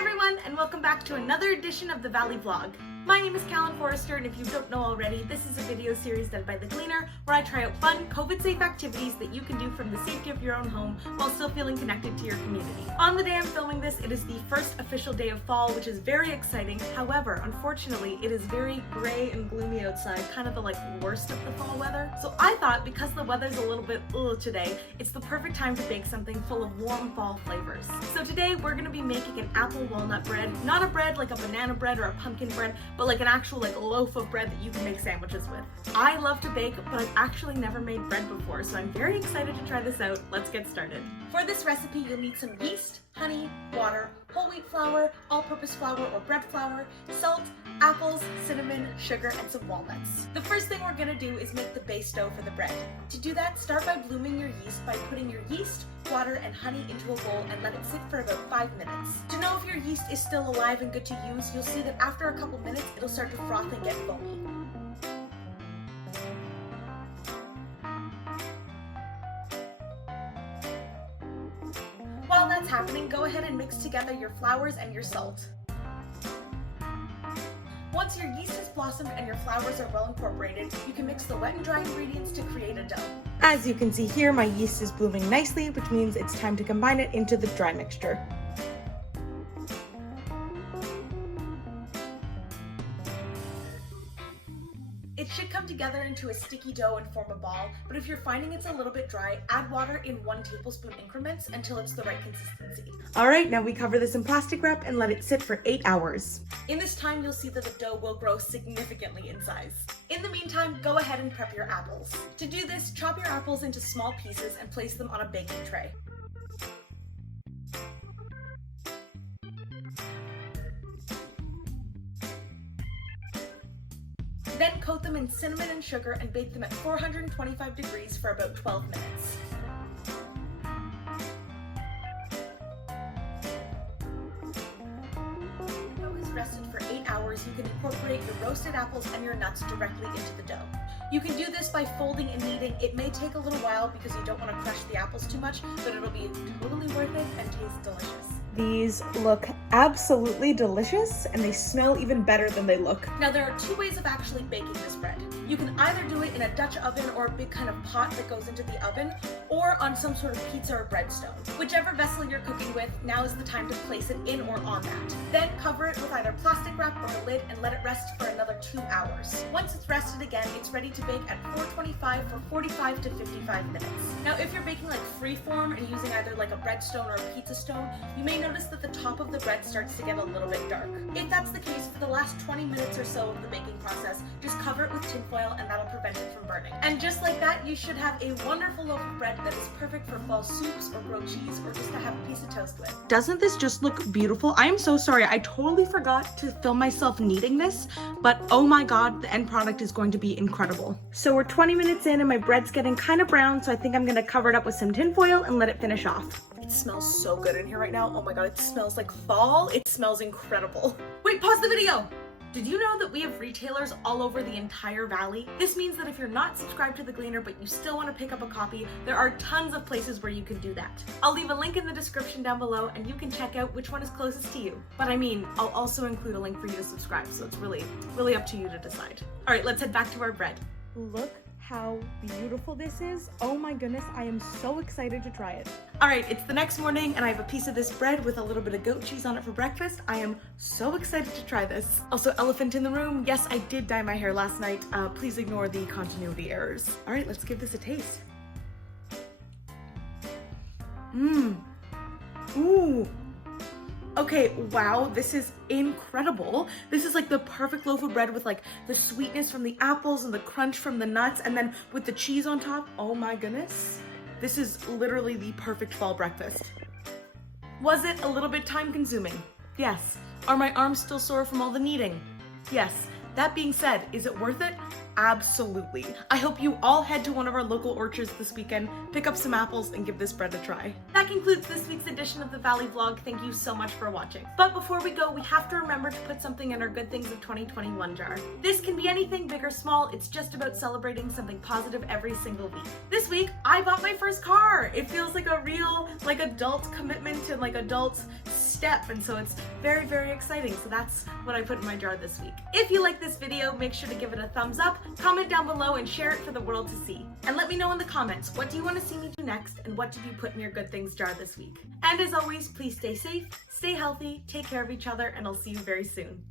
everyone, and welcome back to another edition of the Valley Vlog. My name is Callan Forrester, and if you don't know already, this is a video series done by the Gleaner, where I try out fun, COVID-safe activities that you can do from the safety of your own home while still feeling connected to your community. On the day I'm filming this, it is the first official day of fall, which is very exciting. However, unfortunately, it is very gray and gloomy outside, kind of the worst of the fall weather. So I thought, because the weather's a little bit today, it's the perfect time to bake something full of warm fall flavors. So today we're going to be making an apple walnut bread, not a bread like a banana bread or a pumpkin bread, but like an actual loaf of bread that you can make sandwiches with. I love to bake, but I've actually never made bread before, so I'm very excited to try this out. Let's get started. For this recipe, you'll need some yeast, honey, water, whole wheat flour, all-purpose flour or bread flour, salt, apples, cinnamon, sugar, and some walnuts. The first thing we're gonna do is make the base dough for the bread. To do that, start by blooming your yeast by putting your yeast, water, and honey into a bowl and let it sit for about 5 minutes. To know if your yeast is still alive and good to use, you'll see that after a couple minutes, it'll start to froth and get foamy. While that's happening, go ahead and mix together your flours and your salt. Once your yeast has blossomed and your flours are well incorporated, you can mix the wet and dry ingredients to create a dough. As you can see here, my yeast is blooming nicely, which means it's time to combine it into the dry mixture. It should come together into a sticky dough and form a ball, but if you're finding it's a little bit dry, add water in 1 tablespoon increments until it's the right consistency. Alright, now we cover this in plastic wrap and let it sit for 8 hours. In this time, you'll see that the dough will grow significantly in size. In the meantime, go ahead and prep your apples. To do this, chop your apples into small pieces and place them on a baking tray. Then coat them in cinnamon and sugar and bake them at 425 degrees for about 12 minutes. When the dough is rested for 8 hours, you can incorporate your roasted apples and your nuts directly into the dough. You can do this by folding and kneading. It may take a little while because you don't want to crush the apples too much, but it'll be totally worth it and taste delicious. These look absolutely delicious, and they smell even better than they look. Now, there are 2 ways of actually baking this bread. You can either do it in a Dutch oven or a big kind of pot that goes into the oven, or on some sort of pizza or breadstone. Whichever vessel you're cooking with, now is the time to place it in or on that. Then cover it with either plastic wrap or a lid and let it rest for another 2 hours. Once it's rested again, it's ready to bake at 425 for 45 to 55 minutes. Now, if you're baking freeform and using either a breadstone or a pizza stone, you may notice that the top of the bread starts to get a little bit dark. If that's the case, for the last 20 minutes or so of the baking process, just cover it with tinfoil and that'll prevent it from burning. And just like that, you should have a wonderful loaf of bread that is perfect for fall soups or grilled cheese or just to have a piece of toast with. Doesn't this just look beautiful? I am so sorry, I totally forgot to film myself kneading this, but oh my god, the end product is going to be incredible. So we're 20 minutes in and my bread's getting kind of brown, so I think I'm gonna cover it up with some tinfoil and let it finish off. It smells so good in here right now. Oh my god, it smells like fall. It smells incredible. Wait, pause the video! Did you know that we have retailers all over the entire valley? This means that if you're not subscribed to the Gleaner but you still want to pick up a copy, there are tons of places where you can do that. I'll leave a link in the description down below and you can check out which one is closest to you. But I mean, I'll also include a link for you to subscribe, so it's really up to you to decide. Alright, let's head back to our bread. Look how beautiful this is. Oh my goodness, I am so excited to try it. Alright, it's the next morning and I have a piece of this bread with a little bit of goat cheese on it for breakfast. I am so excited to try this. Also, elephant in the room. Yes, I did dye my hair last night. Please ignore the continuity errors. Alright, let's give this a taste. Ooh. Okay, wow, this is incredible. This is the perfect loaf of bread with the sweetness from the apples and the crunch from the nuts, and then with the cheese on top. Oh my goodness. This is literally the perfect fall breakfast. Was it a little bit time consuming? Yes. Are my arms still sore from all the kneading? Yes. That being said, is it worth it? Absolutely. I hope you all head to one of our local orchards this weekend, pick up some apples, and give this bread a try. That concludes this week's edition of the Valley Vlog. Thank you so much for watching. But before we go, we have to remember to put something in our Good Things of 2021 jar. This can be anything, big or small. It's just about celebrating something positive every single week. This week, I bought my first car. It feels like a real, adult commitment and adult step, and so it's very, very exciting. So that's what I put in my jar this week. If you like this video, make sure to give it a thumbs up, comment down below, and share it for the world to see. And let me know in the comments, what do you want to see me do next, and what did you put in your Good Things jar this week? And as always, please stay safe, stay healthy, take care of each other, and I'll see you very soon.